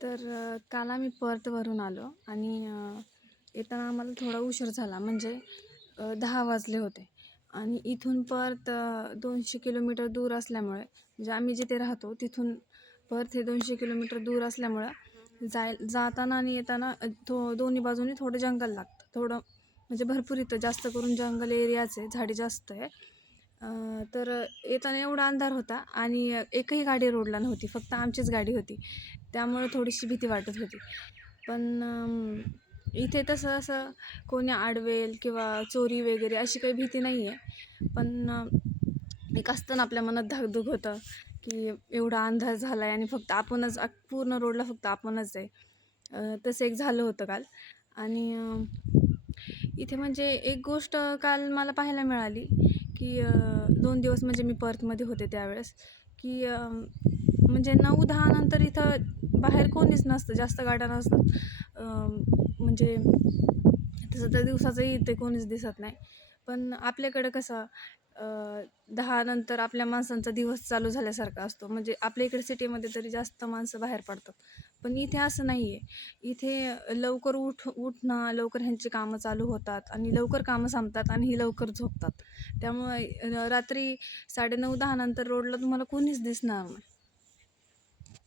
तर काल आम्ही पर्थवरून आलो आणि येताना आम्हाला थोडा उशीर झाला, म्हणजे 10 वाजले होते. आणि इथून पर्थ 200 किलोमीटर दूर असल्यामुळे, म्हणजे आम्ही जिथे राहतो तिथून पर्थ हे 200 किलोमीटर दूर असल्यामुळं जाताना आणि येताना दोन्ही बाजूनी थोडं जंगल लागतं. थोडं म्हणजे भरपूर इथं जास्त करून जंगल एरियाच आहे, झाडी जास्त आहे. तर येताना एवढा अंधार होता आणि एकही गाडी रोडला नव्हती, फक्त आमचीच गाडी होती. त्यामुळे थोडीशी भीती वाटत होती. पण इथे तसं असं कोणी अडवेल किंवा चोरी वगैरे अशी काही भीती नाही आहे. पण एक असतं ना आपल्या मनात धाकधूक होतं की एवढा अंधार झाला आहे आणि फक्त आपणच पूर्ण रोडला फक्त आपणच आहे. तसं एक झालं होतं काल. आणि इथे म्हणजे एक गोष्ट काल मला पाहायला मिळाली की 2 दिवस म्हणजे मी पर्थमध्ये होते त्यावेळेस, की म्हणजे 9-10 नंतर इथं बाहेर कोणीच नसतं, जास्त गाड्या नसतात. म्हणजे तसं तर दिवसाचंही इथे कोणीच दिसत नाही. पण आपल्याकडं कसं 10 नंतर आपल्या माणसांचा दिवस चालू झाल्यासारखा असतो. म्हणजे आपल्या इकडे सिटीमध्ये तरी जास्त माणसं बाहेर पडतात. पण इथे असं नाही आहे. इथे लवकर उठणं, लवकर ह्यांची कामं चालू होतात आणि लवकर कामं संपतात आणि ही लवकर झोपतात. त्यामुळे रात्री 9:30-10 नंतर रोडला तुम्हाला कोणीच दिसणार नाही.